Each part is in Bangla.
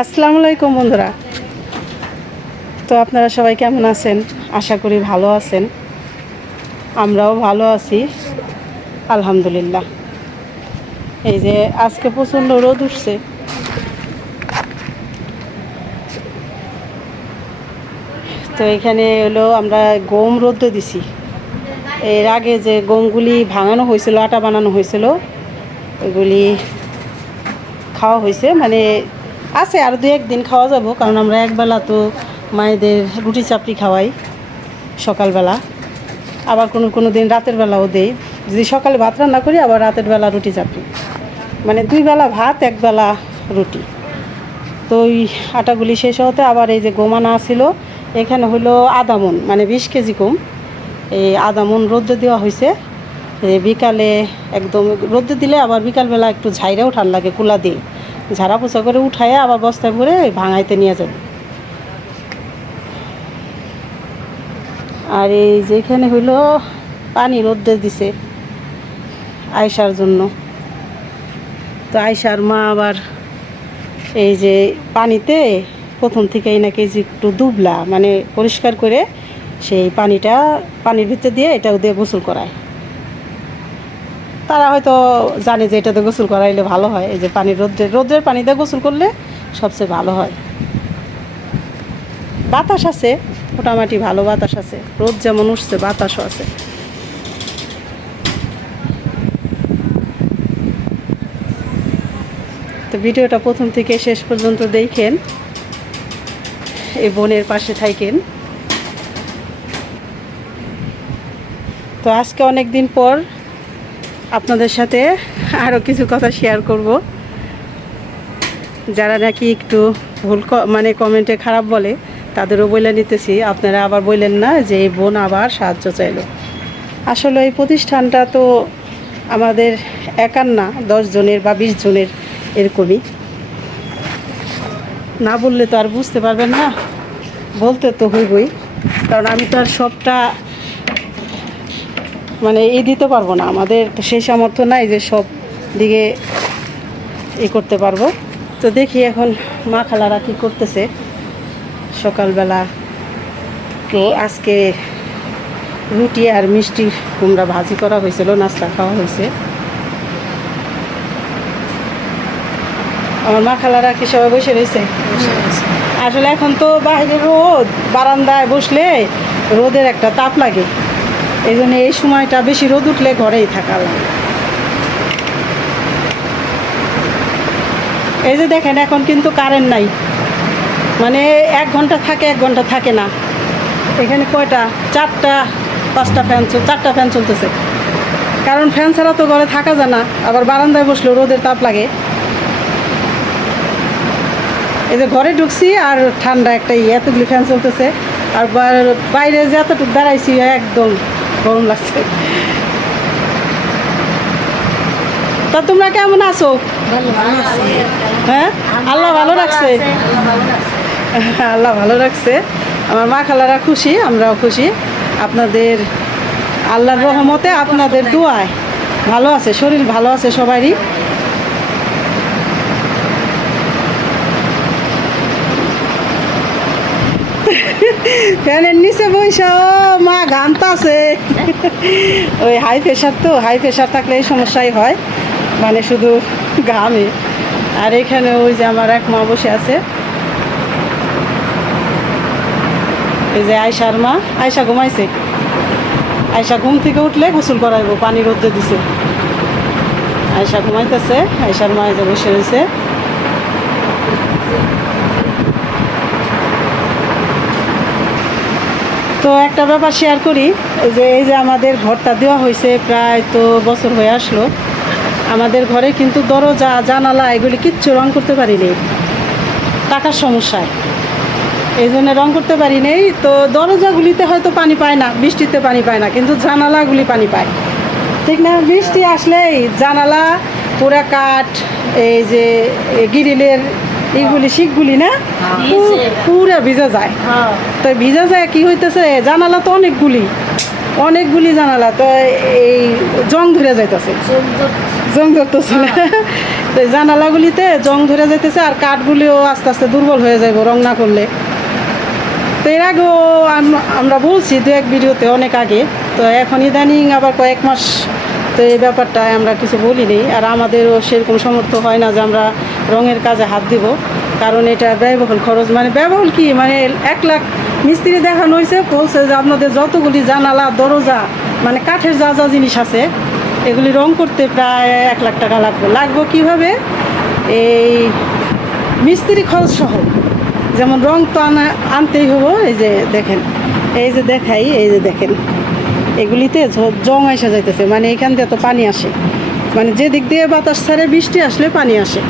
আসসালামু আলাইকুম বন্ধুরা। তো আপনারা সবাই কেমন আছেন? আশা করি ভালো আছেন। আমরাও ভালো আছি আলহামদুলিল্লাহ। এই যে আজকে প্রচণ্ড রোদ উঠছে। তো এখানে হলো আমরা গম রোদে দিছি। এর আগে যে গমগুলি ভাঙানো হয়েছিল, আটা বানানো হয়েছিল, ওইগুলি খাওয়া হয়েছে। মানে আছে আর 2-1 দিন খাওয়া যাব, কারণ আমরা একবেলা তো মায়েদের রুটি চাপড়ি খাওয়াই সকালবেলা, আবার কোনো কোনো দিন রাতের বেলাও দেই। যদি সকালে ভাত রান্না করি আবার রাতের বেলা রুটি চাপড়ি, মানে 2 বেলা ভাত 1 বেলা রুটি। তো ওই আটাগুলি শেষ হতে আবার এই যে গম আনা ছিল, এখানে হলো আধা মণ, মানে 20 কেজি গম। এই আধা মণ রোদ্রে দেওয়া হয়েছে। বিকালে একদম রোদ্রে দিলে আবার বিকালবেলা একটু ঝাইরে ওঠার লাগে, কুলা দিয়ে ঝাড়া পোছা করে উঠায় আবার বস্তায় ভরে ভাঙাইতে নিয়ে যাবে। আর এই যেখানে হইলো পানি রোদ্রে দিছে আয়সার জন্য। তো আয়সার মা আবার এই যে পানিতে প্রথম থেকেই নাকি যে একটু দুবলা, মানে পরিষ্কার করে সেই পানির ভিতরে দিয়ে এটাও দিয়ে গোসল করায়। তারা হয়তো জানে যে এটাতে গোসল করাইলে ভালো হয়। এই যে রোদ্রের পানি দিয়ে গোসল করলে সবচেয়ে ভালো হয়। বাতাস আছে, মোটামুটি ভালো বাতাস আছে। রোদ যেমন উঠছে বাতাসও আছে। তো ভিডিওটা প্রথম থেকে শেষ পর্যন্ত দেখেন, এই বোনের পাশে থাকেন। তো আজকে অনেক দিন পর আপনাদের সাথে আরও কিছু কথা শেয়ার করব। যারা নাকি একটু ভুল মানে কমেন্টে খারাপ বলে তাদেরও বলে নিতেছি, আপনারা আবার বললেন না যে এই বোন আবার সাহায্য চাইলো। আসলে এই প্রতিষ্ঠানটা তো আমাদের একার না, 10 জনের বা 20 জনের এরকমই। না বললে তো আর বুঝতে পারবেন না, বলতে তো হইবই, কারণ আমি তো আর সবটা মানে দিতে পারবো না। আমাদের তো সেই সামর্থ্য নাই যে সব দিকে করতে পারবো। তো দেখি এখন মা খালারা কী করতেছে সকালবেলা। তো আজকে রুটি আর মিষ্টি কুমড়া ভাজি করা হয়েছিল, নাস্তা খাওয়া হয়েছে। আমার মা খালারা কি সবাই বসে রয়েছে? আসলে এখন তো বাইরে রোদ, বারান্দায় বসলে রোদের একটা তাপ লাগে, এই জন্য এই সময়টা বেশি রোদ উঠলে ঘরেই থাকা লাগে। এই যে দেখেন এখন কিন্তু কারেন্ট নাই, মানে 1 ঘন্টা থাকে 1 ঘন্টা থাকে না। এখানে কয়টা 4টা 5টা ফ্যান, 4টা ফ্যান চলতেছে, কারণ ফ্যান ছাড়া তো ঘরে থাকা যায় না। আবার বারান্দায় বসলেও রোদের তাপ লাগে। এই যে ঘরে ঢুকছি আর ঠান্ডা একটা এতগুলি ফ্যান চলতেছে, আর বাইরে যে এতটুকু দাঁড়াইছি একদম গরম লাগছে। তা তোমরা কেমন আছো? হ্যাঁ, আল্লাহ ভালো রাখছে। আল্লাহ ভালো রাখছে। আমার মা খালারা খুশি, আমরাও খুশি। আপনাদের আল্লাহর রহমতে, আপনাদের দোয়ায় ভালো আছে, শরীর ভালো আছে সবারই। ফ্যানের নিচে বইসা মা ঘামতাছে। ওই হাই প্রেশার, তো হাই প্রেশার থাকলে এই সমস্যাই হয়, মানে শুধু ঘামে। আর এখানে ওই যে আমার এক মা বসে আছে, এই যে আয়সার মা। আয়সা ঘুমাইছে, আয়সা ঘুম থেকে উঠলে গোসল করাইবো, পানি রোদে দিছে। আয়সা ঘুমাইতেছে, আয়সার মা এই যে বসে রয়েছে। তো একটা ব্যাপার শেয়ার করি, এই যে আমাদের ঘরটা দেওয়া হয়েছে প্রায় তো বছর হয়ে আসলো। আমাদের ঘরে কিন্তু দরজা জানালা এগুলি কিচ্ছু রং করতে পারি নেই, টাকার সমস্যায়, এই জন্য রং করতে পারি নেই। তো দরজাগুলিতে হয়তো পানি পায় না, বৃষ্টিতে পানি পায় না, কিন্তু জানালাগুলি পানি পায়, ঠিক না? বৃষ্টি আসলেই জানালা পুরা কাঠ, এই যে গ্রিলের এইগুলি শিকগুলি না পুরা ভিজা যায়। তো ভিজা যায় কি হইতেছে, জানালা তো অনেকগুলি, অনেকগুলি জানালা, তো এই জং ধরে যাইতেছে, জং ধরতেছে না। তো এই জানালাগুলিতে জং ধরে যাইতেছে, আর কাঠগুলিও আস্তে আস্তে দুর্বল হয়ে যাবে রং না করলে। তো এর আগেও আমরা বলছি দু এক ভিডিওতে অনেক আগে, তো এখন ইদানিং আবার কয়েক মাস তো এই ব্যাপারটায় আমরা কিছু বলিনি। আর আমাদেরও সেরকম সামর্থ্য হয় না যে আমরা রঙের কাজে হাত দিব, কারণ এটা ব্যয়বহুল খরচ। মানে ব্যয়বহুল কি, মানে 1 লাখ মিস্ত্রি দেখানো হয়েছে, বলছে যে আপনাদের যতগুলি জানালা দরজা মানে কাঠের যা যা জিনিস আছে এগুলি রং করতে প্রায় 1 লাখ টাকা লাগবো। কীভাবে? এই মিস্ত্রি খরচ সহ, যেমন রং তো আনতেই হবো। এই যে দেখেন, এই যে দেখাই, এই যে দেখেন এগুলিতে জং এসে যাইতেছে, মানে এখান দিয়ে তো পানি আসে, মানে যে দিক দিয়ে বাতাস ছাড়ে বৃষ্টি আসলে পানি আসে।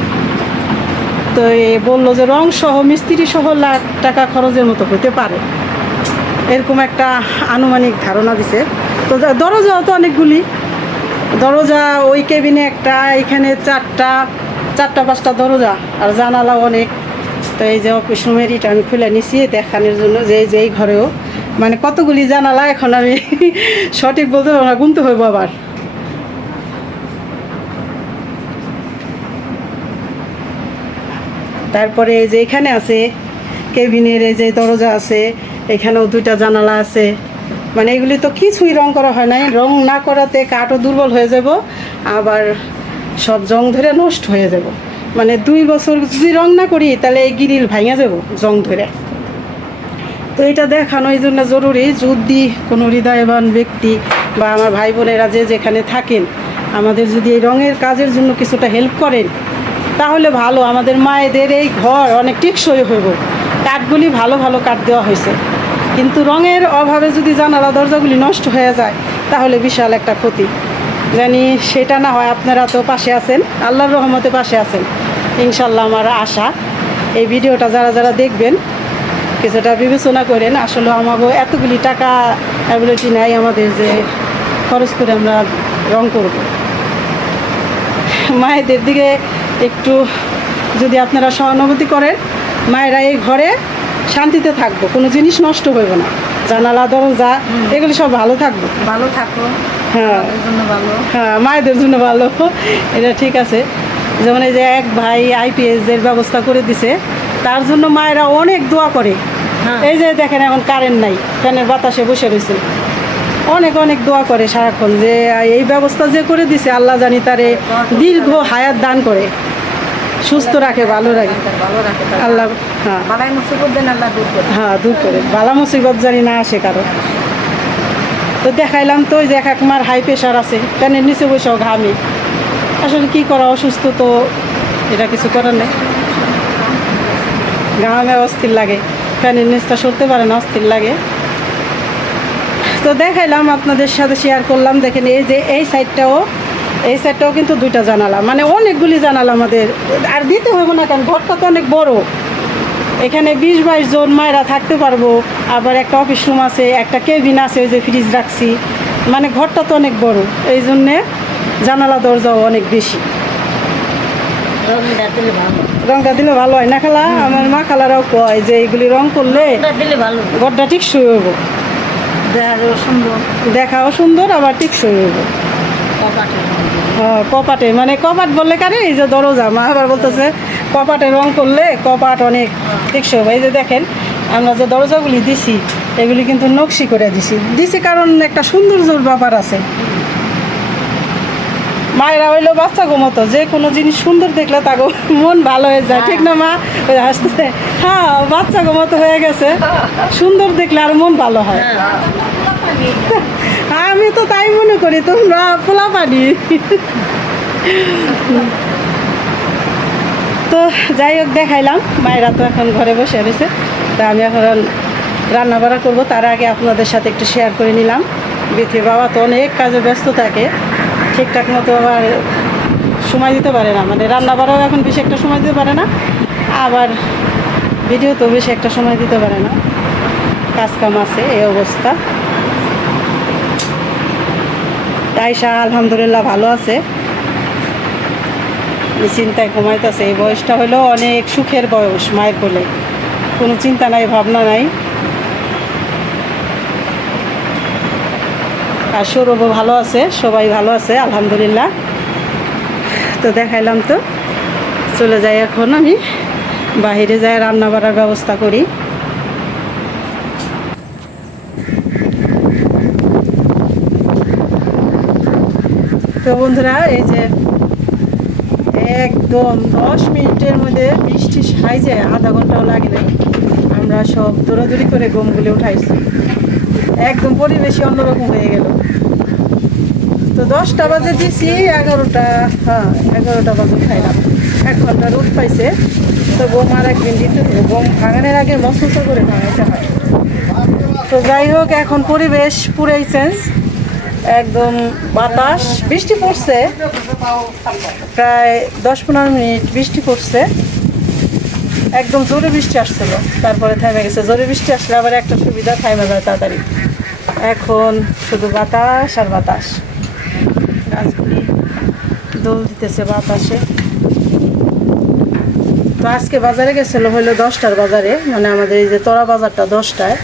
তো এই বললো যে রং সহ মিস্ত্রি সহ লাখ টাকা খরচের মতো হতে পারে, এরকম একটা আনুমানিক ধারণা দিছে। তো দরজাও তো অনেকগুলি, দরজা ওই কেবিনে একটা, এখানে চারটা 5টা দরজা, আর জানালাও অনেক। তো এই যে অফিস রুমের এটা আমি খুলে নিছি দেখানোর জন্য যে এই ঘরেও মানে কতগুলি জানালা, এখন আমি সঠিক বলতে পারবো না, গুনতে হইব আবার। তারপরে এই যে এখানে আছে কেবিনের এই যে দরজা আছে, এখানেও 2টা জানালা আছে। মানে এগুলি তো কিছুই রং করা হয় নাই, রং না করাতে কাঠও দুর্বল হয়ে যাব, আবার সব জং ধরে নষ্ট হয়ে যাব। মানে 2 বছর যদি রং না করি তাহলে এই গ্রিল ভাঙা যাব জং ধরে। তো এটা দেখানো এই জন্য জরুরি, যদি কোনো হৃদয়বান ব্যক্তি বা আমার ভাই বোনেরা যে যেখানে থাকেন আমাদের যদি এই রঙের কাজের জন্য কিছুটা হেল্প করেন তাহলে ভালো। আমাদের মায়েদের এই ঘর অনেক টেকসই হইব, কাঠগুলি ভালো ভালো কাঠ দেওয়া হয়েছে, কিন্তু রঙের অভাবে যদি জানালা দরজাগুলি নষ্ট হয়ে যায় তাহলে বিশাল একটা ক্ষতি। জানি সেটা না হয়। আপনারা তো পাশে আছেন, আল্লাহর রহমতে পাশে আছেন ইনশাল্লাহ। আমার আশা এই ভিডিওটা যারা যারা দেখবেন কিছুটা বিবেচনা করেন। আসলে আমাকে এতগুলি টাকা অ্যাবিলিটি নাই আমাদের যে খরচ করে আমরা রং করব। মায়েদের দিকে একটু যদি আপনারা সহানুভূতি করেন, মায়েরা এই ঘরে শান্তিতে থাকবো, কোনো জিনিস নষ্ট হইব না, জানালা দরজা এগুলি সব ভালো থাকবো, ভালো থাকো। হ্যাঁ হ্যাঁ, মায়েদের জন্য ভালো, এটা ঠিক আছে। যেমন এই যে এক ভাই IPS এর ব্যবস্থা করে দিছে, তার জন্য মায়েরা অনেক দোয়া করে। এই যে দেখেন এখন কারেন্ট নাই, ফ্যানের বাতাসে বসে রয়েছে, অনেক অনেক দোয়া করে সারাক্ষণ যে এই ব্যবস্থা যে করে দিছে আল্লাহ জানি তারে দীর্ঘ হায়াত দান করে, সুস্থ রাখে, ভালো রাখে আল্লাহ। হ্যাঁ হ্যাঁ, দূর করে বালা মুসিবত জানি না আসে কারো। তো দেখাইলাম তো ওই যে এক মার হাই প্রেশার আছে, ফ্যানের নিচে বসেও ঘামে। আসলে কি করা, অসুস্থ তো এটা কিছু করার নেই, ঘামে অস্থির লাগে, ফ্যানের নিচটা সরতে পারে না, অস্থির লাগে। তো দেখাইলাম আপনাদের সাথে, শেয়ার করলাম। দেখেন এই যে এই সাইডটাও কিন্তু 2টা জানালা, মানে অনেকগুলি জানালা আমাদের আর দিতে হবে না, কারণ ঘরটা তো অনেক বড়। এখানে 20-22 জন মায়েরা থাকতে পারবো, আবার একটা অফিস রুম আছে, একটা কেবিন আছে, ওই যে ফ্রিজ রাখছি, মানে ঘরটা তো অনেক বড়, এই জন্যে জানালা দরজাও অনেক বেশি। রংটা দিলে ভালো হয় না খালা? আমার মা খালারাও কয় যে এইগুলি রং করলে ঘরটা টিকসই হইব, দেখাও সুন্দর, আবার টিকসই হইব। হ্যাঁ, কপাটে, মানে কপাট বললে কারে, এই যে দরজা, মা আবার বলতেছে কপাটে রং করলে কপাট অনেক টেকসই হবে। এই যে দেখেন আমরা যে দরজাগুলি দিছি এগুলি কিন্তু নকশি করে দিছি কারণ একটা সৌন্দর্যর ব্যাপার আছে। মায়েরা হইলো বাচ্চা মতো, যে কোনো জিনিস সুন্দর দেখলে তাকে মন ভালো হয়ে যায়, ঠিক না মা? ওই হাসতে, হ্যাঁ বাচ্চা মতো হয়ে গেছে, সুন্দর দেখলে আর মন ভালো হয়। আমি তো তাই মনে করি, তোমরা পোলা পানি। তো যাই হোক, দেখাইলাম। মায়েরা তো এখন ঘরে বসে রয়েছে, তা আমি এখন রান্না বাড়া করবো, তার আগে আপনাদের সাথে একটু শেয়ার করে নিলাম। বিথি বাবা তো অনেক কাজে ব্যস্ত থাকে, ঠিকঠাক মতো আবার সময় দিতে পারে না, মানে রান্না বাড়াও এখন বেশি একটা সময় দিতে পারে না, আবার ভিডিও তো বেশি একটা সময় দিতে পারে না, কাজ কাম আছে, এই অবস্থা। আয়শা আলহামদুলিল্লাহ ভালো আছে, চিন্তায় ঘুমাইতেছে। এই বয়সটা হলো অনেক সুখের বয়স, মায়ের কোলে কোনো চিন্তা নাই, ভাবনা নাই। আর সৌরভও ভালো আছে, সবাই ভালো আছে আলহামদুলিল্লাহ। তো দেখাইলাম, তো চলে যাই এখন আমি বাইরে যাই রান্না বাড়ার ব্যবস্থা করি। তো বন্ধুরা, এই যে একদম 10 মিনিটের মধ্যে বৃষ্টি সাইজে আধা ঘন্টাও লাগে নাই, আমরা সব দৌড়াদৌড়ি করে গমগুলি উঠাইছি। একদম পরিবেশই অন্যরকম হয়ে গেল। তো 10টা বাজে দিছি, 11টা, হ্যাঁ 11টা বাজে খাইলাম। 1 ঘন্টা রোদ পাইছে। তো গম আর একদিন দিতে হবে, গম ভাঙানোর আগে মশমশো করে ভাঙাইতে হয়। তো যাই হোক, এখন পরিবেশ পুরাই চেঞ্জ, একদম বাতাস, বৃষ্টি পড়ছে প্রায় 10-15 মিনিট বৃষ্টি পড়ছে, একদম জোরে বৃষ্টি আসছিল, তারপরে থেমে গেছে। জোরে বৃষ্টি আসলে আবার একটা সুবিধা, থেমে যায় তাড়াতাড়ি। এখন শুধু বাতাস আর বাতাস, গাছগুলি দোল দিতেছে বাতাসে। তো আজকে বাজারে গেছিলো হইলো 10টার বাজারে, মানে আমাদের এই যে তোরা বাজারটা 10টায়,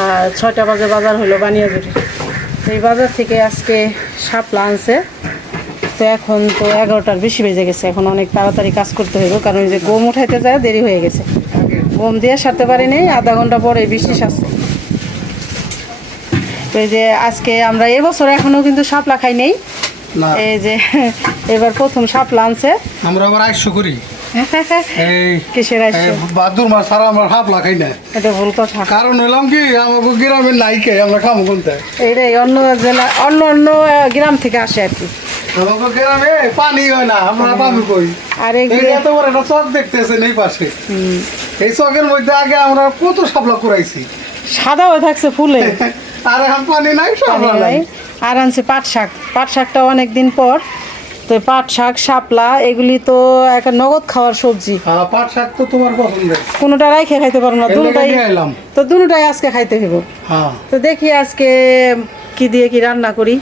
আর 6টা বাজে বাজার হইলো বানিয়াজুরি। তো এই বাজার থেকে আজকে শাপলা আনছে। তো এখন তো 11টার বেশি বেজে গেছে, এখন অনেক তাড়াতাড়ি কাজ করতে হইব, কারণ এই যে গম উঠাইতে যায় দেরি হয়ে গেছে, গম দিয়ে সারতে পারিনি, আধা ঘন্টা পরে বৃষ্টি আসছে। তো এই যে আজকে আমরা এবছর এখনো কিন্তু শাপলা খাই নেই, এই যে এবার প্রথম শাপলা আনছে। আমরা আবার 800 করি কিসের বাদুর মাছ ছাড়া আমরা শাপলা খাই না, এটা ভুল কথা। কারণ হলাম কি আমাকে গ্রামের নাই খাই, আমরা খাবো কোনটা? এইটাই অন্য জেলা, অন্য গ্রাম থেকে আসে আর কি। আমাকে গ্রামে পানি হয় না, আমরা পাবো কই? আর এত বড় একটা চক দেখতেছেন এই পাশে, এই চকের মধ্যে আগে আমরা কত শাপলা কুড়াইছি, সাদা হয়ে থাকছে ফুলে। আর এখন পানি নাই, শাপলা নাই। আর আনছে পাট শাক, পাট শাকটা অনেকদিন পর। তো পাট শাক, শাপলা এগুলি তো একটা নগদ খাওয়ার সবজি। পাট শাক তো তোমার পছন্দের, কোনোটা রাইখে খাইতে পারো না, দুটোটাই। তো দুটোটাই আজকে খাইতে হইব। তো দেখি আজকে কি দিয়ে কি রান্না করি।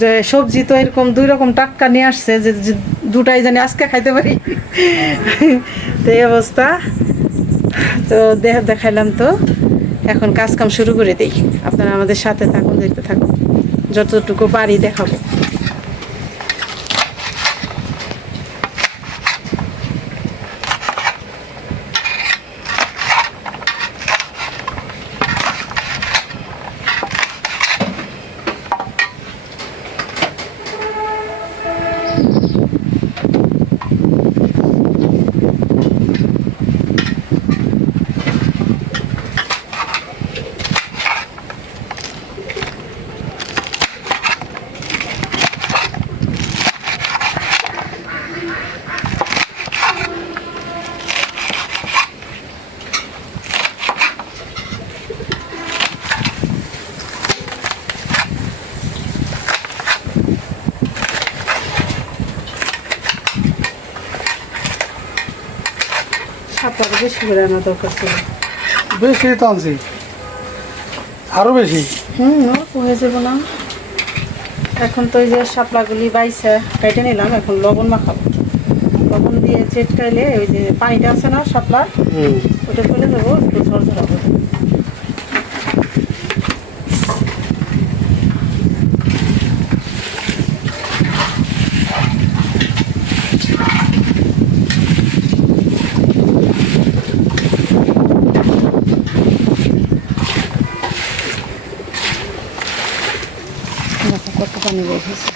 যে সবজি তো এরকম 2 রকম টাটকা নিয়ে আসছে, যে দুটাই জানি আজকে খাইতে পারি। তো এই অবস্থা। তো দেখাইলাম, তো এখন কাজ কাম শুরু করে দিই। আপনারা আমাদের সাথে থাকুন, দেখতে থাকুন, যতটুকু পারি দেখাবো। শাপলাটা বেশি করে আনা দরকার ছিল। বেশি তো আনছি, আরো বেশি। অল্প হয়ে যাবো না? এখন তো এই যে শাপলাগুলি বাইছে কেটে নিলাম, এখন লবণ মাখাবো। লবণ দিয়ে চেটকাইলে ওই যে পানিটা আছে না শাপলার, ওটা ফেলে দেবো, একটু ঝরঝরা হবে। কত পানি বেরিয়েছে।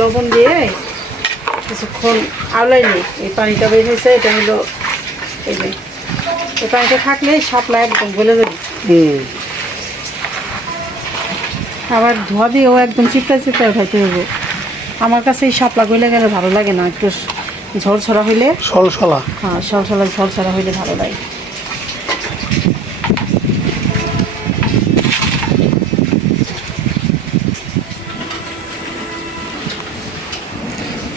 লবণ দিয়ে কিছুক্ষণ আওলাই নেই, এই পানিটা বের হয়েছে, এটা হলো এই যে এই পানিটা থাকলে শাপলা একদম গলে যাবে। আবার ধোয়া দিয়েও একদম চিপটা চিপটা খাইতে হবে। আমার কাছে এই শাপলা গলে গেলে ভালো লাগে না, একটু ঝরঝরা হইলে, সলসলা, হ্যাঁ সলসলা ঝরঝরা হইলে ভালো লাগে।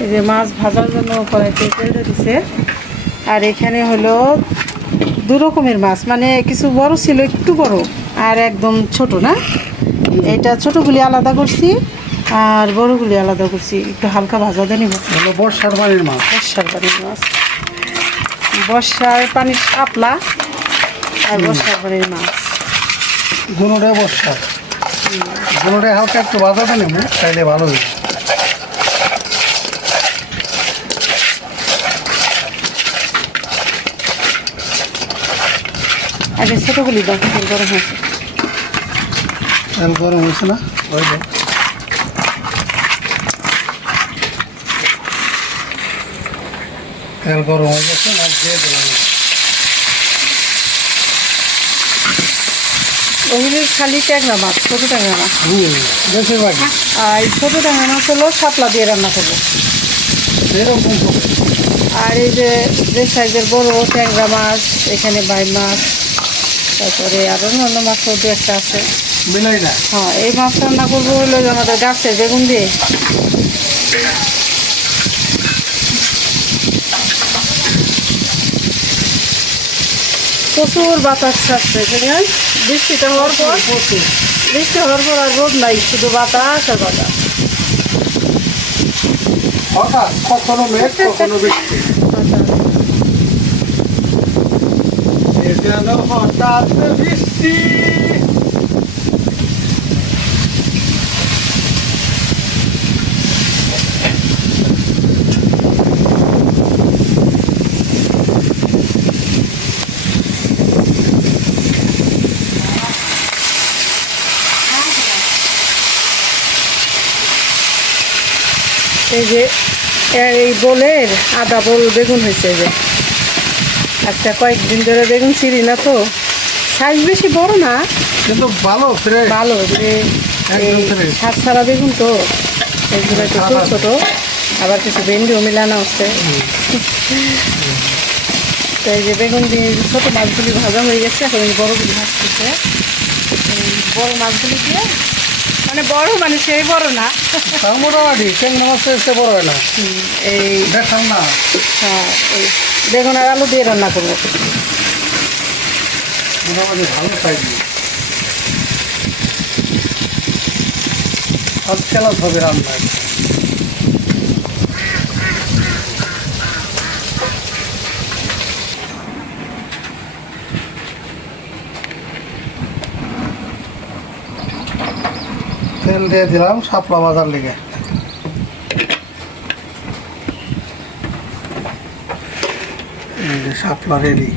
এই যে মাছ ভাজার জন্য কড়াইতে তেল দিছে। আর এখানে হলো 2 রকমের মাছ, মানে কিছু বড় ছিল, একটু বড়, আর একদম ছোট না। এটা ছোটগুলি আলাদা করছি আর বড়গুলি আলাদা করছি, একটু হালকা ভাজা দিয়ে নিব। বর্ষার পানির মাছ, বর্ষার পানির মাছ, বর্ষার পানির শাপলা আর বর্ষার পরের মাছ। দুটোটাই বর্ষা, দুটোটাই হালকা একটু বাজাতে নেবো, তাইলে ভালো হবে। আগে ছোটোগুলি দাও, তেল গরম হয়েছে। তেল গরম হয়েছে না? ওই দেখ, তেল গরম হয়ে গেছে, মাছ দিয়ে দিলাম। ওগুলি খালি ট্যাংরা মাছ, ছোটো ট্যাংরা মাছ। বেশিরভাগ আর এই ছোটো ট্যাংরা মাছ হলো শাপলা দিয়ে রান্না করবো। এরকম করে। আর এই যে সাইজের বড় ট্যাংরা মাছ, এখানে বাই মাছ, তারপরে আরও অন্য মাছও দু একটা আছে। মিলাই না। হ্যাঁ, এই মাছ রান্না করবো হলো যে আমাদের গাছের বেগুন দিয়ে। প্রচুর বাতাস ছাড়ছে, বুঝলেন? বৃষ্টিটা হওয়ার পর আর রোদ নাই, শুধু বাতাস আর বাতাস। হঠাৎ কখনো মেঘ কখনো বৃষ্টি, এ যেন হঠাৎ বৃষ্টি। এই যে এই বোলের আদা বোল বেগুন হয়েছে, যে একটা কয়েকদিন ধরে বেগুন ছিঁড়ি না, তো সাইজ বেশি বড় না, কিন্তু ভালো ফ্রেশ। ভালো যে একদম fresh। সাত ছাড়া বেগুন তো, এগুলো একটু ছোটো ছোটো, আবার কিছু ভেন্ডিও মিলানো হচ্ছে। তো এই যে বেগুন দিয়ে ছোটো মাছগুলি ভাজা হয়ে গেছে, এখন এই বড়গুলি ভাজতেছে। বড় মাছগুলি দিয়ে, মানে বড় মানে সেই বড় না, তাও মোটামুটি ট্যাংরা মাছ এসে বড় হয় না, এই দেখাম না। হ্যাঁ, এই বেগুন আর আলু দিয়ে রান্না করবো। মোটামুটি ভালো সাইজ। আজ খেলা হবে রান্না। তেল দিয়ে দিলাম শাপলা ভাজার লেগে। এই যে শাপলা রেডি,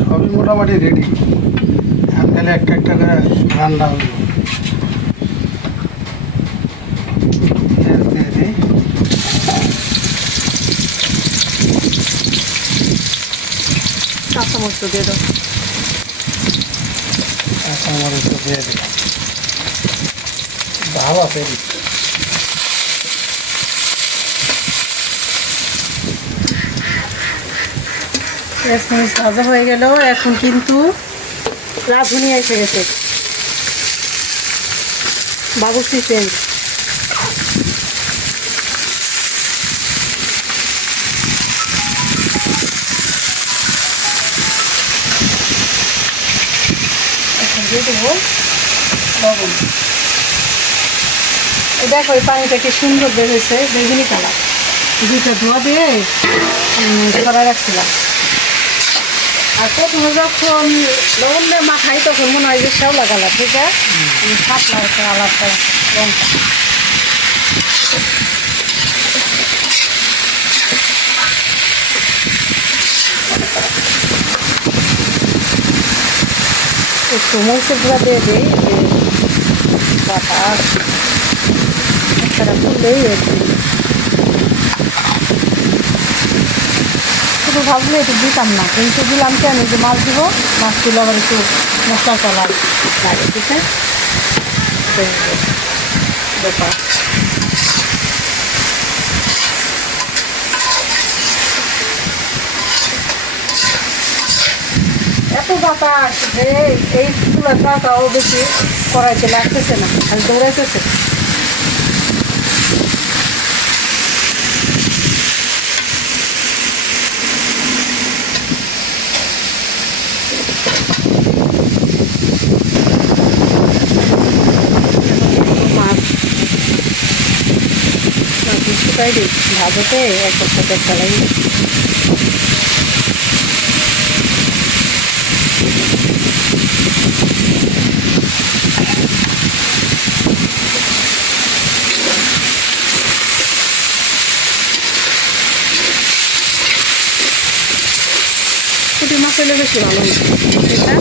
সবই মোটামুটি রেডি। এখন খালি একটা একটা করে রান্না হইব। পেঁয়াজ দিয়ে দিই, কাঁচামরিচ দিয়ে দাও। কাঁচামরিচ দিয়ে দিই, ভালো আছে। পেঁয়াজ ভাজা হয়ে গেল, এখন কিন্তু রাঁধুনি এসে গেছে, বাবুর্চি চেঞ্জ। দিয়ে দেবো লবণ। দেখো এই পানিটা কি সুন্দর বের হয়েছে, বেগুনি কালার। দুইটা ধোয়া দিয়ে করা রাখছিলাম। আর প্রথমে যখন লবণ দিয়ে মাখাই তখন মনে হয় যে শ্যাওলা কালার, ঠিক আছে? শাপলা হচ্ছে আলাদা রঙটা। একটু মরিচের গুঁড়া দিয়ে দিই, বাতাস একটা তুললেই শুধু ভাবলে একটু দিতাম না, কিন্তু দিলাম কেন, যে মাছ দিব, মাছ দিলে আবার একটু মশলা কালার লাগে, ঠিক আছে? ব্যাপার এত বাতাস যে এই চুলার টাকাও বেশি করাইতে লাগতেছে না, খালি দৌড়াইতেছে। মাছ শুকাই দিই ভাজতে, একটা সাথে ফেলাই। পুঁটি মাছ হলে বেশি ভালো না এটা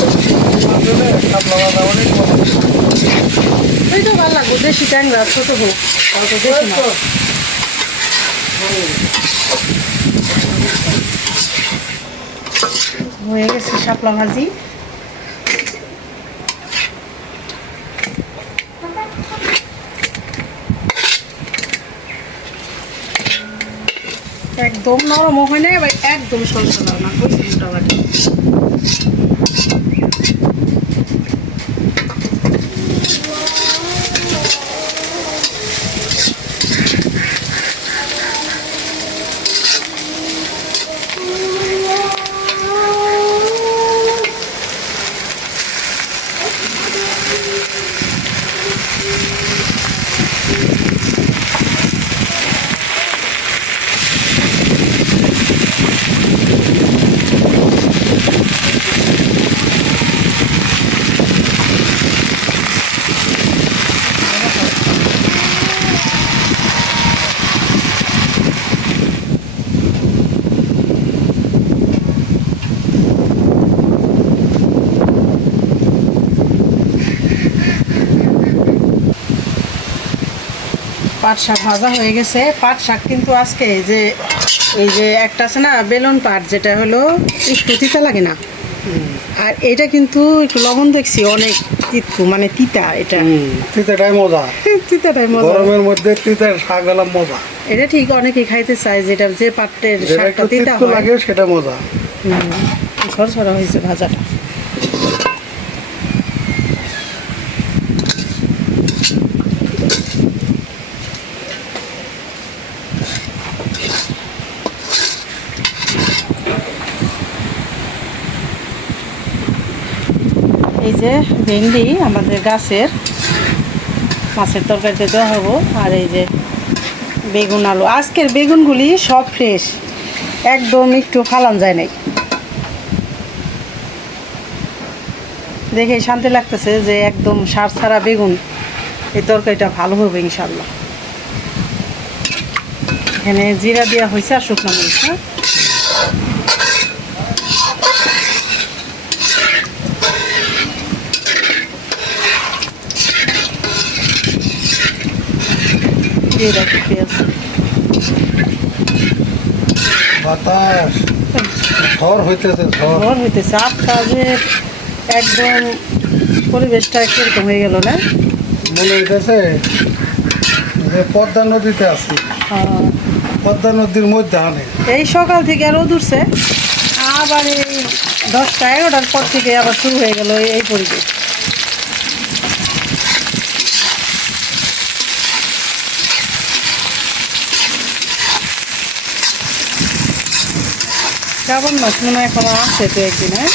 আসলে শাপলা ভাজা অনেক মজা। ওইটা ভালো লাগবে দেশি ট্যাংরা ছোটো হোক অল্প দেশি মাছ হয়ে গেছে শাপলা ভাজি একদম নরম হয় না এবার একদম সলসলা না হয়েছে মোটামুটি পাট শাক ভাজা হয়ে গেছে পাট শাক কিন্তু আজকে এই যে একটা আছে না বেলন পাট যেটা হলো একটু তিতা লাগে না আর এটা কিন্তু একটু লবণ দেখছি অনেক তিতকু মানে তিতা এটা তিতাটাই মজা। তিতাটাই মজা গরমের মধ্যে তিতার শাক হলো মজা। এটা ঠিক অনেকেই খাইতে চায় যেটা যে পাটের যেটা শাকটা একটু তিতা তিতকু হয় লাগে সেটা মজা। ঝরঝরা হয়েছে ভাজাটা এই যে ভেন্ডি আমাদের গাছের মাছের তরকারিতে দেওয়া হবো আর এই যে বেগুন আলু আজকের বেগুনগুলি সব ফ্রেশ একদম একটু ফালান যায় নাই দেখে শান্তি লাগতেছে যে একদম সার ছাড়া বেগুন এই তরকারিটা ভালো হবে ইনশাল্লাহ এখানে জিরা দেওয়া হয়েছে আর শুকনো মরিচ হ্যাঁ দিয়ে রাখি পেঁয়াজ বাতাস ঝড় হইতেছে ঝড়। ঘর হইতেছে 8টা যে একদম পরিবেশটা কিরকম হয়ে গেল না মনে হইতেছে যে পদ্মা নদীতে আছি। পদ্মা নদীর মধ্যে আনে এই সকাল থেকে আর রোদ উঠছে আবার এই 10টা 11টার পর থেকে আবার শুরু হয়ে গেল এই পরিবেশ শ্রাবণ মাস মনে হয় এখনো আসছে তো একদিন হ্যাঁ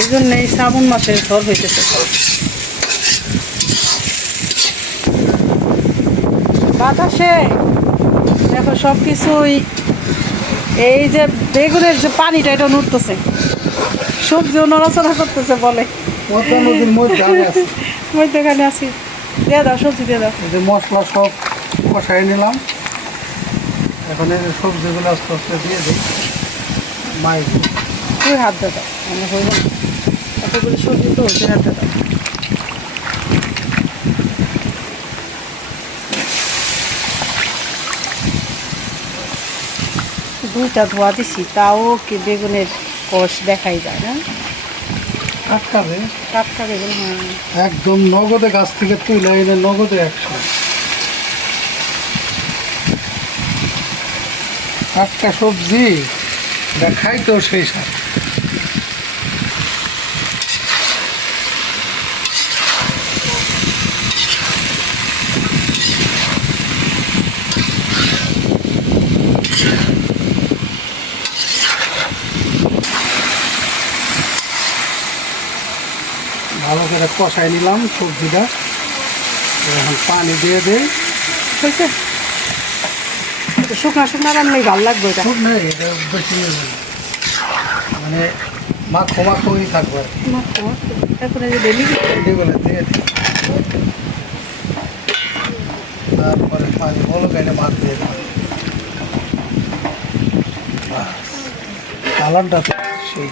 এই জন্য এই শ্রাবণ মাসের ঝড় হইতেছে বাতাসে দেখো সব কিছুই এই যে বেগুনের যে পানিটা এটা নড়তেছে সবজিও নড়াচড়া করতেছে বলে পদ্মা নদীর মধ্যে আনে আছি। মধ্যখানে আছি দিয়ে দাও সবজি দিয়ে দাও এই যে মশলা সব কষাই নিলাম এখন এই যে সবজিগুলো আস্তে আস্তে দিয়ে দিই মাই তুই হাত দিয়ে দাও আমরা হইব না এতগুলো সবজি তো তুই হাত দিয়ে দাও দুইটা ধোয়া দিছি তাও কি বেগুনের কষ দেখাই যায় না টাটকা রে টাটকা বেগুন হ্যাঁ একদম নগদে গাছ থেকে তুলে এনে নগদে 100 টাটকা সবজি খাইতেও সেই স্বাদ। ভালো করে কষাই নিলাম সবজিটা এখন পানি দিয়ে দেই হয়েছে শুকনা শুকনা রান্নাই ভালো লাগবে এটা খুব নেই এটা বেশি মানে মাখো মাখোই থাকবে এখন এই যে ডেলি এগুলো দিয়ে দিই তারপরে পানি বলো কেটে মাছ দিয়ে দিলাম কালারটা তো সেই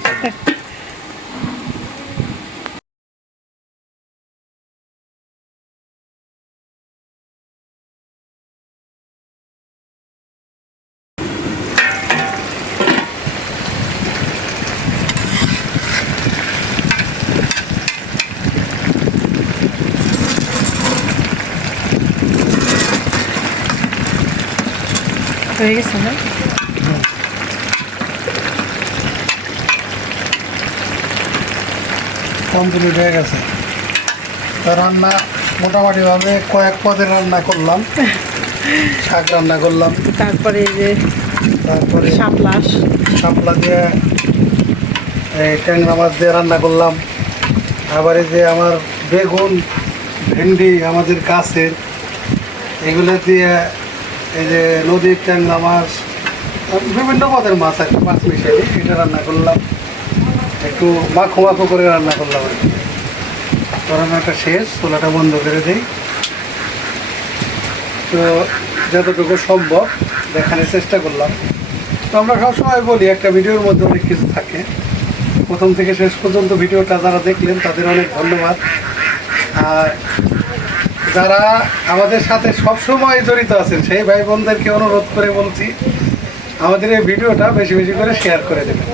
হয়ে গেছে না? কমপ্লিট হয়ে গেছে। তো রান্না মোটামুটিভাবে কয়েক পদের রান্না করলাম। শাক রান্না করলাম, তারপরে এই যে তারপরে শাপলা দিয়ে এই ট্যাংরা মাছ দিয়ে রান্না করলাম। আবার এই যে আমার বেগুন, ভেন্ডি আমাদের গাছের, এগুলো দিয়ে এই যে নদীর ট্যাংরা মাছ, বিভিন্ন পদের মাছ আর কি, মাছ মিশিয়ে এটা রান্না করলাম। একটু মাখো মাখো করে রান্না করলাম আর কি। রান্নাটা শেষ, চুলাটা বন্ধ করে দিই। তো যতটুকু সম্ভব দেখানোর চেষ্টা করলাম। তো আমরা সবসময় বলি একটা ভিডিওর মধ্যে অনেক কিছু থাকে। প্রথম থেকে শেষ পর্যন্ত ভিডিওটা যারা দেখলেন তাদের অনেক ধন্যবাদ। আর যারা আমাদের সাথে সবসময় জড়িত আছেন সেই ভাই বোনদেরকে অনুরোধ করে বলছি, আমাদের এই ভিডিওটা বেশি বেশি করে শেয়ার করে দেবেন।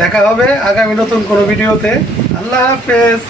দেখা হবে আগামী নতুন কোনো ভিডিওতে। আল্লাহ হাফেজ।